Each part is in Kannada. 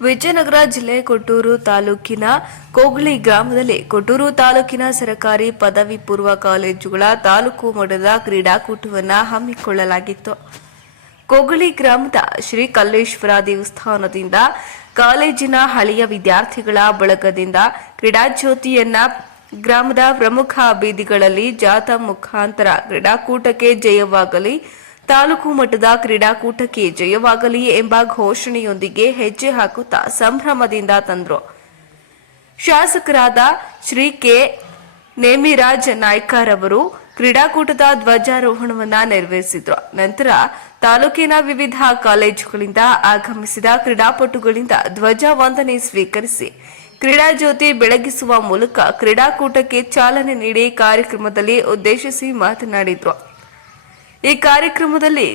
ವಿಜಯನಗರ ಜಿಲ್ಲೆ ಕೊಟ್ಟೂರು ತಾಲೂಕಿನ ಕೋಗ್ಲಿ ಗ್ರಾಮದಲ್ಲಿ ಕೊಟ್ಟೂರು ತಾಲೂಕಿನ ಸರಕಾರಿ ಪದವಿ ಪೂರ್ವ ಕಾಲೇಜುಗಳ ತಾಲೂಕು ಮಟ್ಟದ ಕ್ರೀಡಾಕೂಟವನ್ನು ಹಮ್ಮಿಕೊಳ್ಳಲಾಗಿತ್ತು. ಕೋಗಳಿ ಗ್ರಾಮದ ಶ್ರೀ ಕಲ್ಲೇಶ್ವರ ದೇವಸ್ಥಾನದಿಂದ ಕಾಲೇಜಿನ ಹಳೆಯ ವಿದ್ಯಾರ್ಥಿಗಳ ಬಳಗದಿಂದ ಕ್ರೀಡಾಜ್ಯೋತಿಯನ್ನ ಗ್ರಾಮದ ಪ್ರಮುಖ ಬೀದಿಗಳಲ್ಲಿ ಜಾಥಾ ಮುಖಾಂತರ ಕ್ರೀಡಾಕೂಟಕ್ಕೆ ಜಯವಾಗಲಿ ತಾಲೂಕು ಮಟ್ಟದ ಕ್ರೀಡಾಕೂಟಕ್ಕೆ ಜಯವಾಗಲಿ ಎಂಬ ಘೋಷಣೆಯೊಂದಿಗೆ ಹೆಜ್ಜೆ ಹಾಕುತ್ತಾ ಸಂಭ್ರಮದಿಂದ ತಂದರು. ಶಾಸಕರಾದ ಶ್ರೀ ಕೆ. ನೇಮಿರಾಜ್ ನಾಯ್ಕರ್ ಅವರು ಕ್ರೀಡಾಕೂಟದ ಧ್ವಜಾರೋಹಣವನ್ನ ನೆರವೇರಿಸಿದ್ರು. ನಂತರ ತಾಲೂಕಿನ ವಿವಿಧ ಕಾಲೇಜುಗಳಿಂದ ಆಗಮಿಸಿದ ಕ್ರೀಡಾಪಟುಗಳಿಂದ ಧ್ವಜ ವಂದನೆ ಸ್ವೀಕರಿಸಿ ಕ್ರೀಡಾ ಜ್ಯೋತಿ ಬೆಳಗಿಸುವ ಮೂಲಕ ಕ್ರೀಡಾಕೂಟಕ್ಕೆ ಚಾಲನೆ ನೀಡಿ ಕಾರ್ಯಕ್ರಮದಲ್ಲಿ ಉದ್ದೇಶಿಸಿ ಮಾತನಾಡಿದ್ರು. ಈ ಕಾರ್ಯಕ್ರಮದಲ್ಲಿ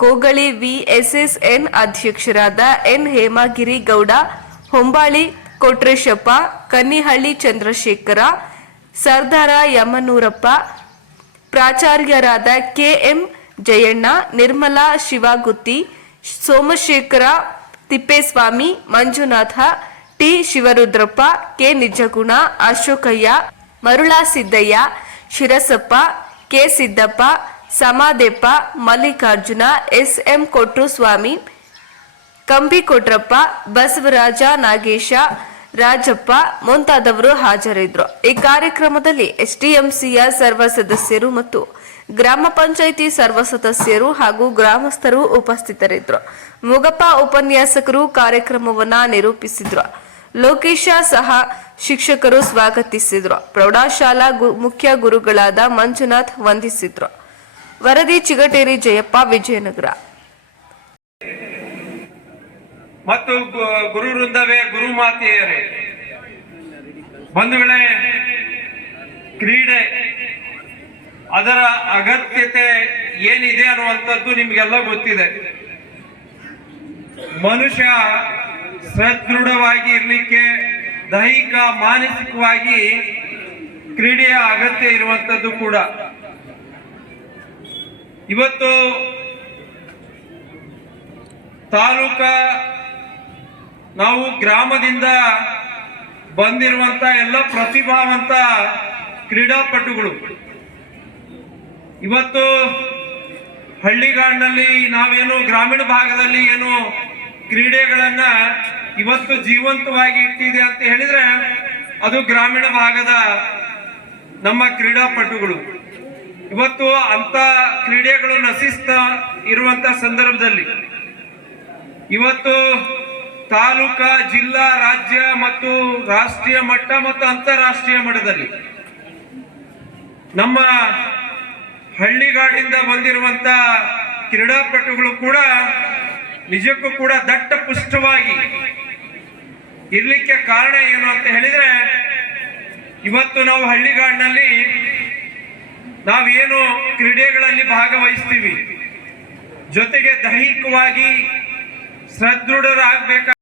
ಕೋಗಳಿ ವಿಎಸ್ಎಸ್ಎನ್ ಅಧ್ಯಕ್ಷರಾದ N Hemagiri Gowda, Hombali Kotreshappa, Kannihalli Chandrashekhara, Sardara Yamanurappa, ಪ್ರಾಚಾರ್ಯರಾದ KM Jayanna, Nirmala Shivagutti, Somashekara Tippeswamy, Manjunatha, T Shivarudrappa, K Nijaguna, Ashokaiah, Marula Siddaiah, Shirasappa, K Siddappa Samadeppa Mallikarjuna S M Kotruswamy Kambi Kotrappa Basavaraja Nagesha, Rajappa ಮುಂತಾದವರು ಹಾಜರಿದ್ದರು. ಈ ಕಾರ್ಯಕ್ರಮದಲ್ಲಿ ಎಸ್ಡಿಎಂಸಿಯ ಸರ್ವ ಸದಸ್ಯರು ಮತ್ತು ಗ್ರಾಮ ಪಂಚಾಯಿತಿ ಸರ್ವ ಸದಸ್ಯರು ಹಾಗೂ ಗ್ರಾಮಸ್ಥರು ಉಪಸ್ಥಿತರಿದ್ದರು. ಮುಗಪ್ಪ ಉಪನ್ಯಾಸಕರು ಕಾರ್ಯಕ್ರಮವನ್ನ ನಿರೂಪಿಸಿದ್ರು. ಲೋಕೇಶ ಸಹ ಶಿಕ್ಷಕರು ಸ್ವಾಗತಿಸಿದ್ರು. ಪ್ರೌಢಶಾಲಾ ಮುಖ್ಯ ಗುರುಗಳಾದ ಮಂಜುನಾಥ್ ವಂದಿಸಿದ್ರು. ವರದಿ ಚಿಗಟೇರಿ ಜಯಪ್ಪ, ವಿಜಯನಗರ. ಮತ್ತು ಗುರು ವೃಂದವೇ, ಗುರು ಮಾತೆಯರೇ, ಬಂಧುಗಳೇ, ಕ್ರೀಡೆ, ಅದರ ಅಗತ್ಯತೆ ಏನಿದೆ ಅನ್ನುವಂಥದ್ದು ನಿಮಗೆಲ್ಲ ಗೊತ್ತಿದೆ. ಮನುಷ್ಯ ಸದೃಢವಾಗಿ ಇರಲಿಕ್ಕೆ, ದೈಹಿಕ, ಮಾನಸಿಕವಾಗಿ ಕ್ರೀಡೆಯ ಅಗತ್ಯ ಇರುವಂಥದ್ದು ಕೂಡ. ಇವತ್ತು ತಾಲೂಕ ನಾವು ಗ್ರಾಮದಿಂದ ಬಂದಿರುವಂತ ಎಲ್ಲ ಪ್ರತಿಭಾವಂತ ಕ್ರೀಡಾಪಟುಗಳು. ಇವತ್ತು ಹಳ್ಳಿಗಾಡಿನಲ್ಲಿ ನಾವೇನು ಗ್ರಾಮೀಣ ಭಾಗದಲ್ಲಿ ಏನು ಕ್ರೀಡೆಗಳನ್ನ ಇವತ್ತು ಜೀವಂತವಾಗಿ ಇಟ್ಟಿದೆ ಅಂತ ಹೇಳಿದ್ರೆ ಅದು ಗ್ರಾಮೀಣ ಭಾಗದ ನಮ್ಮ ಕ್ರೀಡಾಪಟುಗಳು. ಇವತ್ತು ಅಂತ ಕ್ರೀಡೆಗಳು ನಶಿಸ್ತಾ ಇರುವಂತ ಸಂದರ್ಭದಲ್ಲಿ ಇವತ್ತು ತಾಲೂಕಾ, ಜಿಲ್ಲಾ, ರಾಜ್ಯ ಮತ್ತು ರಾಷ್ಟ್ರೀಯ ಮಟ್ಟ ಮತ್ತು ಅಂತಾರಾಷ್ಟ್ರೀಯ ಮಟ್ಟದಲ್ಲಿ ನಮ್ಮ ಹಳ್ಳಿಗಾಡಿಂದ ಬಂದಿರುವಂತ ಕ್ರೀಡಾಪಟುಗಳು ಕೂಡ ನಿಜಕ್ಕೂ ಕೂಡ ದಟ್ಟ ಪುಷ್ಟವಾಗಿ ಇರ್ಲಿಕ್ಕೆ ಕಾರಣ ಏನು ಅಂತ ಹೇಳಿದ್ರೆ, ಇವತ್ತು ನಾವು ಹಳ್ಳಿಗಾಡಿನಲ್ಲಿ ನಾವೇನು ಕ್ರೀಡೆಗಳಲ್ಲಿ ಭಾಗವಹಿಸ್ತೀವಿ? ಜೊತೆಗೆ ದೈಹಿಕವಾಗಿ ಸದೃಢರಾಗಬೇಕಾದ